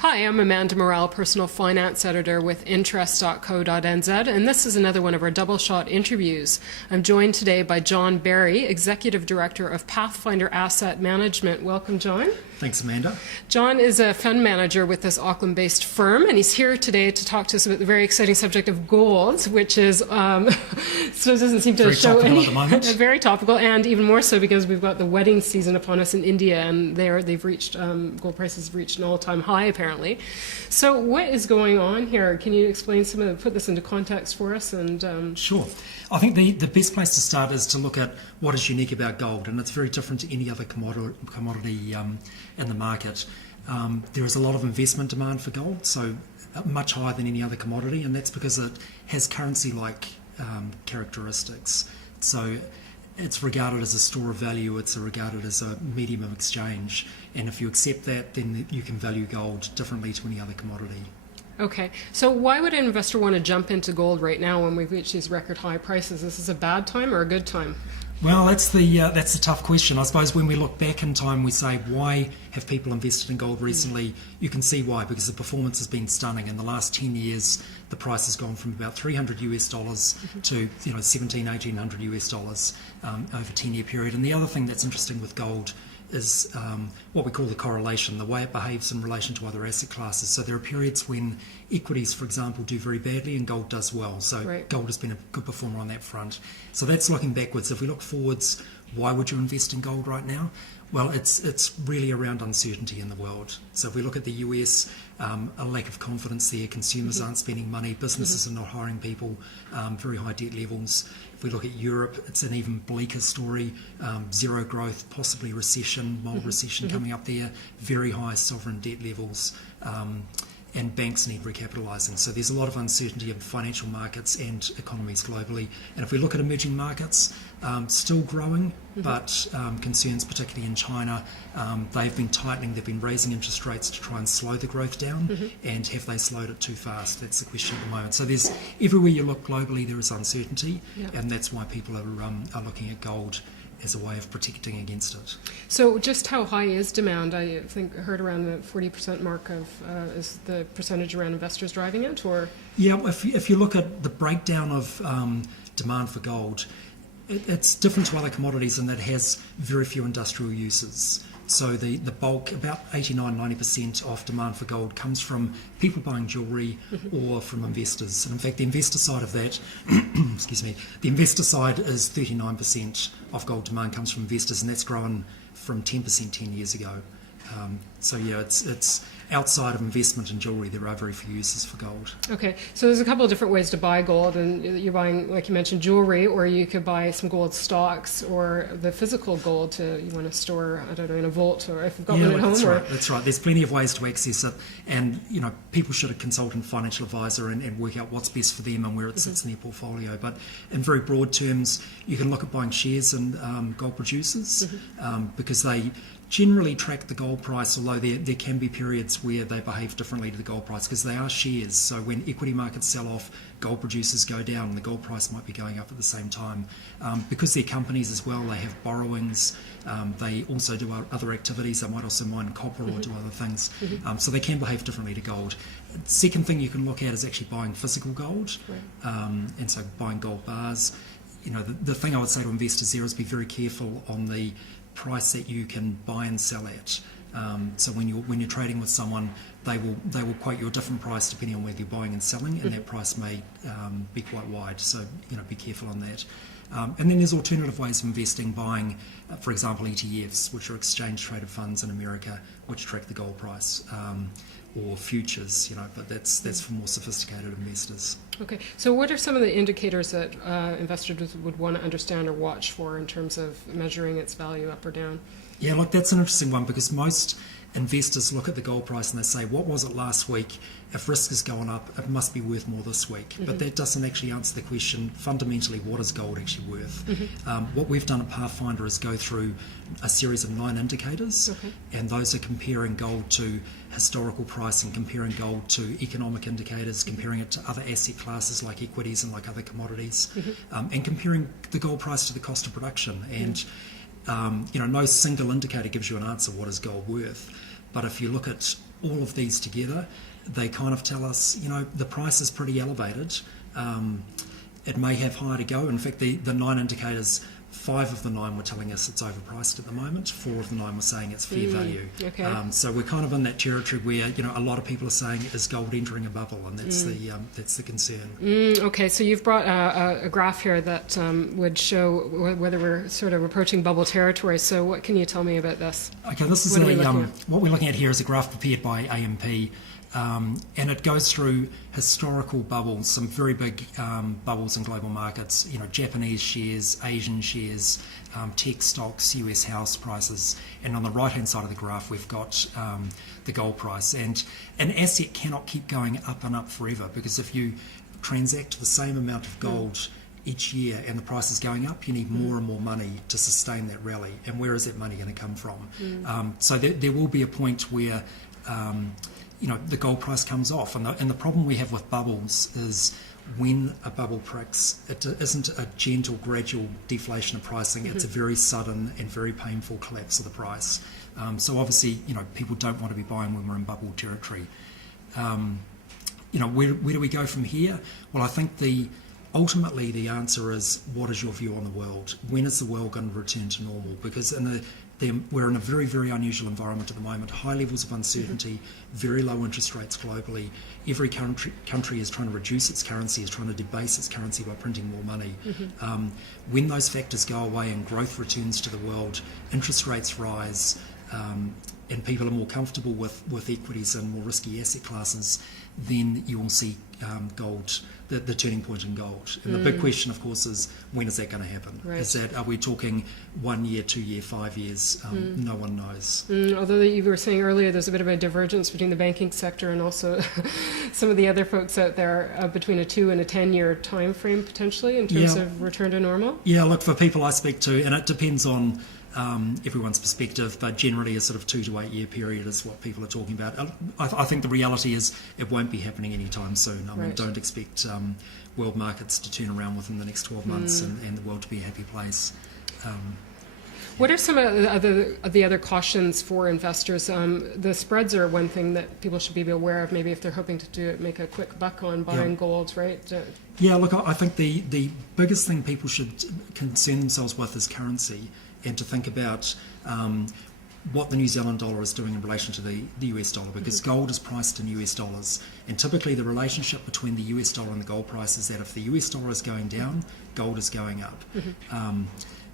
Hi, I'm Amanda Morrell, Personal Finance Editor with Interest.co.nz, and this is another one of our double shot interviews. I'm joined today by John Barry, Executive Director of Pathfinder Asset Management. Welcome, John. Thanks, Amanda. John is a fund manager with this Auckland-based firm, and he's here today to talk to us about the very exciting subject of gold, which is so it doesn't seem to very show topical any at the moment. very topical, and even more so because we've got the wedding season upon us in India, and they've reached gold prices have reached an all-time high apparently. So what is going on here? Can you explain put this into context for us? And Sure. I think the best place to start is to look at what is unique about gold, and it's very different to any other commodity in the market. There is a lot of investment demand for gold, so much higher than any other commodity, and that's because it has currency-like characteristics. So it's regarded as a store of value, it's regarded as a medium of exchange, and if you accept that, then you can value gold differently to any other commodity. okay, so why would an investor want to jump into gold right now when we've reached these record high prices? Is this a bad time or a good time? Well, that's the tough question. I suppose when we look back in time, we say, why have people invested in gold recently? You can see why, because the performance has been stunning. In the last 10 years, the price has gone from about $300 to 1,700-1,800 US dollars over a 10-year period. And the other thing that's interesting with gold is what we call the correlation, the way it behaves in relation to other asset classes. So there are periods when equities, for example, do very badly and gold does well. So right. Gold has been a good performer on that front. So that's looking backwards. If we look forwards, why would you invest in gold right now? Well, it's really around uncertainty in the world. So if we look at the US, a lack of confidence there, consumers aren't spending money, businesses are not hiring people, very high debt levels. If we look at Europe, it's an even bleaker story, zero growth, possibly recession, mild recession coming up there, very high sovereign debt levels, and banks need recapitalising. So there's a lot of uncertainty in financial markets and economies globally. And if we look at emerging markets, still growing, but concerns particularly in China, they've been tightening, they've been raising interest rates to try and slow the growth down, and have they slowed it too fast? That's the question at the moment. So there's, everywhere you look globally, there is uncertainty, and that's why people are looking at gold as a way of protecting against it. So just how high is demand? I think I heard around the 40% mark of is the percentage around investors driving it, or? Yeah, if you look at the breakdown of demand for gold, it's different to other commodities in that it has very few industrial uses. So the bulk, about 89-90% of demand for gold comes from people buying jewellery or from investors. And in fact, the investor side of that, excuse me, the investor side is 39% of gold demand comes from investors, and that's grown from 10% 10 years ago. So yeah, it's outside of investment in jewellery, there are very few uses for gold. Okay, so there's a couple of different ways to buy gold, and you're buying, like you mentioned, jewellery, or you could buy some gold stocks, or the physical gold you want to store, I don't know, in a vault, or if you've got one at home. That's right. That's right. There's plenty of ways to access it, and people should consult a financial advisor and work out what's best for them and where it sits in their portfolio. But in very broad terms, you can look at buying shares in gold producers because they generally track the gold price, although there can be periods where they behave differently to the gold price because they are shares. So when equity markets sell off, gold producers go down and the gold price might be going up at the same time. Because they're companies as well, they have borrowings, they also do other activities, they might also mine copper or do other things. So they can behave differently to gold. Second thing you can look at is actually buying physical gold, and so buying gold bars. The thing I would say to investors there is be very careful on the price that you can buy and sell at. So when you're trading with someone, they will quote you a different price depending on whether you're buying and selling, and that price may be quite wide. So be careful on that. And then there's alternative ways of investing, buying, for example, ETFs, which are exchange traded funds in America, which track the gold price, or futures. But that's for more sophisticated investors. Okay, so what are some of the indicators that investors would want to understand or watch for in terms of measuring its value up or down? Yeah, look, that's an interesting one because most investors look at the gold price and they say, what was it last week? If risk has gone up, it must be worth more this week. But that doesn't actually answer the question, fundamentally, what is gold actually worth? What we've done at Pathfinder is go through a series of 9 indicators, and those are comparing gold to historical pricing, comparing gold to economic indicators, comparing it to other asset classes like equities and like other commodities, and comparing the gold price to the cost of production. And no single indicator gives you an answer what is gold worth. But if you look at all of these together, they kind of tell us, the price is pretty elevated. It may have higher to go. In fact, the 9 indicators, 5 of the 9 were telling us it's overpriced at the moment. 4 of the 9 were saying it's fair value. Okay. So we're kind of in that territory where a lot of people are saying, is gold entering a bubble, and that's the concern. Okay, so you've brought a graph here that would show whether we're sort of approaching bubble territory. So what can you tell me about this? Okay, this is what we're looking at here is a graph prepared by AMP. And it goes through historical bubbles, some very big bubbles in global markets, Japanese shares, Asian shares, tech stocks, US house prices, and on the right-hand side of the graph we've got the gold price. And an asset cannot keep going up and up forever, because if you transact the same amount of gold each year and the price is going up, you need more and more money to sustain that rally. And where is that money going to come from? So there will be a point where the gold price comes off, and the problem we have with bubbles is when a bubble pricks, it isn't a gentle, gradual deflation of pricing. It's a very sudden and very painful collapse of the price. So obviously, people don't want to be buying when we're in bubble territory. Where do we go from here? Well, I think ultimately the answer is, what is your view on the world? When is the world going to return to normal? Because we're in a very, very unusual environment at the moment. High levels of uncertainty, very low interest rates globally. Every country is trying to reduce its currency, is trying to debase its currency by printing more money. When those factors go away and growth returns to the world, interest rates rise, and people are more comfortable with equities and more risky asset classes, then you will see gold, the turning point in gold. And the big question, of course, is when is that going to happen? Right. Are we talking 1 year, 2 year, 5 years? No one knows. Although you were saying earlier there's a bit of a divergence between the banking sector and also some of the other folks out there between a 2 and a 10-year time frame potentially in terms of return to normal? Yeah, look, for people I speak to, and it depends on everyone's perspective, but generally a sort of 2 to 8 year period is what people are talking about. I think the reality is it won't be happening anytime soon. I mean, don't expect world markets to turn around within the next 12 months and the world to be a happy place. What are some of the other cautions for investors? The spreads are one thing that people should be aware of, maybe if they're hoping to make a quick buck on buying gold, right? Look, I think the biggest thing people should concern themselves with is currency, and to think about what the New Zealand dollar is doing in relation to the US dollar, because gold is priced in US dollars, and typically the relationship between the US dollar and the gold price is that if the US dollar is going down, gold is going up.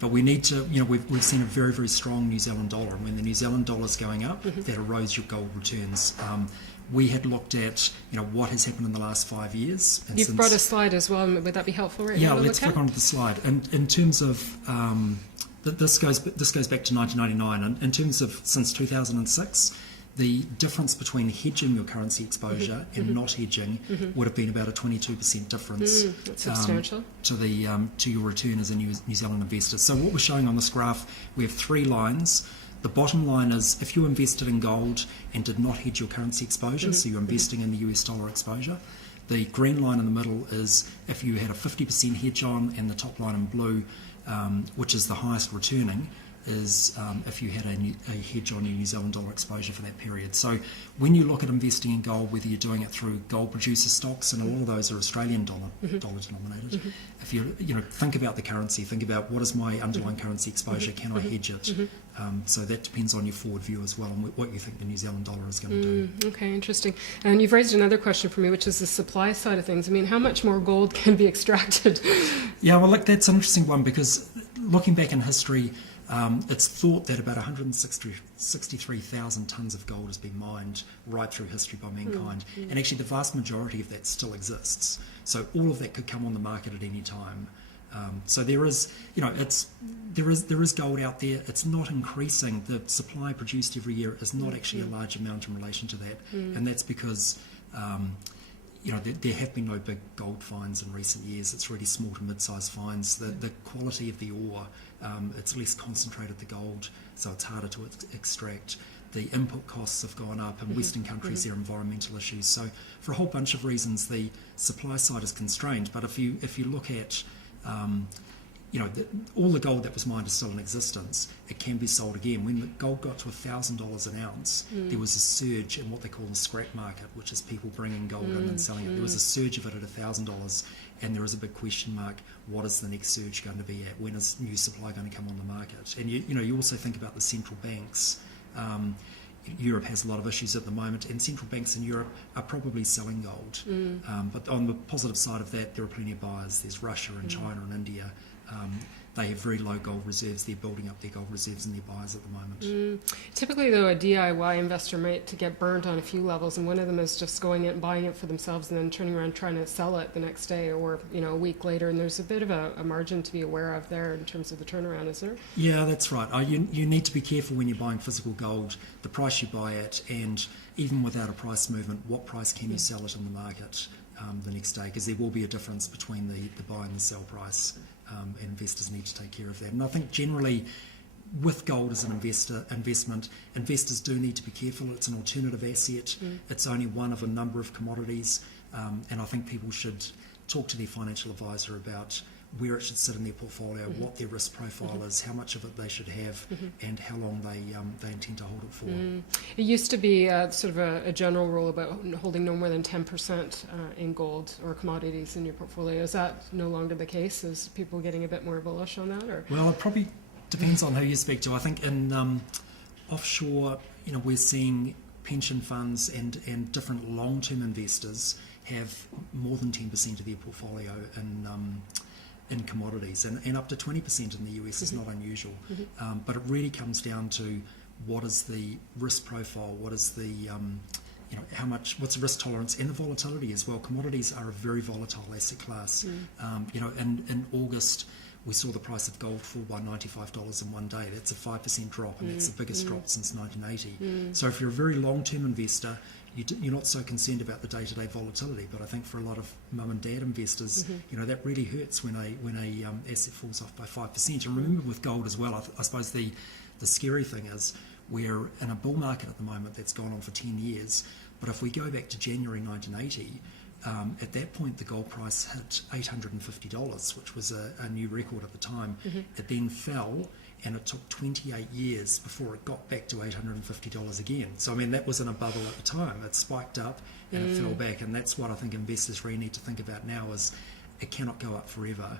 But we need to, we've seen a very, very strong New Zealand dollar, and when the New Zealand dollar is going up, that erodes your gold returns. We had looked at, what has happened in the last 5 years. And you've brought a slide as well. Would that be helpful right now? Yeah, let's click onto the slide. And in terms of, this goes back to 1999, and in terms of since 2006, the difference between hedging your currency exposure and not hedging would have been about a 22% difference. That's substantial. To your return as a New Zealand investor. So what we're showing on this graph, we have 3 lines. The bottom line is if you invested in gold and did not hedge your currency exposure, so you're investing in the US dollar exposure. The green line in the middle is if you had a 50% hedge on, and the top line in blue, which is the highest returning, is if you had a hedge on your New Zealand dollar exposure for that period. So when you look at investing in gold, whether you're doing it through gold producer stocks, and a lot of those are Australian dollar denominated, if you think about the currency, think about what is my underlying currency exposure, can I hedge it? So that depends on your forward view as well, and what you think the New Zealand dollar is going to do. Okay, interesting. And you've raised another question for me, which is the supply side of things. I mean, how much more gold can be extracted? Yeah, well, look, that's an interesting one, because looking back in history, it's thought that about 163,000 tonnes of gold has been mined right through history by mankind, and actually the vast majority of that still exists. So all of that could come on the market at any time. So there is gold out there. It's not increasing. The supply produced every year is not actually a large amount in relation to that, and that's because there have been no big gold finds in recent years. It's really small to mid-sized finds. The quality of the ore, it's less concentrated, the gold, so it's harder to extract. The input costs have gone up. In Western countries, there are environmental issues. So for a whole bunch of reasons, the supply side is constrained. But if you look at all the gold that was mined is still in existence. It can be sold again. When the gold got to $1,000 an ounce, there was a surge in what they call the scrap market, which is people bringing gold in and selling it. There was a surge of it at $1,000, and there is a big question mark: what is the next surge going to be at? When is new supply going to come on the market? And you also think about the central banks. Europe has a lot of issues at the moment, and central banks in Europe are probably selling gold. But on the positive side of that, there are plenty of buyers. There's Russia and China and India. They have very low gold reserves. They're building up their gold reserves, and they're buyers at the moment. Typically, though, a DIY investor might to get burnt on a few levels, and one of them is just going in and buying it for themselves and then turning around trying to sell it the next day or a week later. And there's a bit of a margin to be aware of there in terms of the turnaround, is there? Yeah, that's right. You need to be careful when you're buying physical gold, the price you buy it, and even without a price movement, what price can you sell it in the market the next day, because there will be a difference between the buy and the sell price, and investors need to take care of that. And I think generally with gold as an investment, investors do need to be careful. It's an alternative asset. It's only one of a number of commodities, and I think people should talk to their financial advisor about where it should sit in their portfolio, what their risk profile is, how much of it they should have, and how long they intend to hold it for. It used to be sort of a general rule about holding no more than 10% in gold or commodities in your portfolio. Is that no longer the case? Is people getting a bit more bullish on that? Or? Well, it probably depends on who you speak to. I think in offshore, we're seeing pension funds and different long-term investors have more than 10% of their portfolio in commodities, and up to 20% in the US is not unusual. But it really comes down to what is the risk profile, what is the what's the risk tolerance, and the volatility as well. Commodities are a very volatile asset class. In August we saw the price of gold fall by $95 in one day. That's a 5% drop, and that's the biggest drop since 1980. So if you're a very long-term investor, you're not so concerned about the day-to-day volatility. But I think for a lot of mum and dad investors, that really hurts when a asset falls off by 5%. And remember, with gold as well, I suppose the scary thing is we're in a bull market at the moment that's gone on for 10 years. But if we go back to January 1980, at that point the gold price hit $850, which was a new record at the time. It then fell, and it took 28 years before it got back to $850 again. So that was in a bubble at the time. It spiked up and it fell back, and that's what I think investors really need to think about now is it cannot go up forever.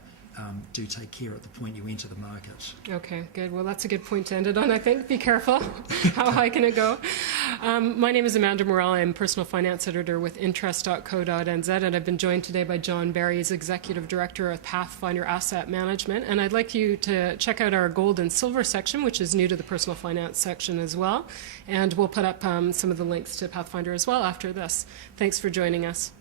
Do take care at the point you enter the market. Okay, good. Well, that's a good point to end it on, I think. Be careful. How high can it go? My name is Amanda Morell. I'm personal finance editor with interest.co.nz, and I've been joined today by John Barry, as Executive Director of Pathfinder Asset Management. And I'd like you to check out our gold and silver section, which is new to the personal finance section as well. And we'll put up some of the links to Pathfinder as well after this. Thanks for joining us.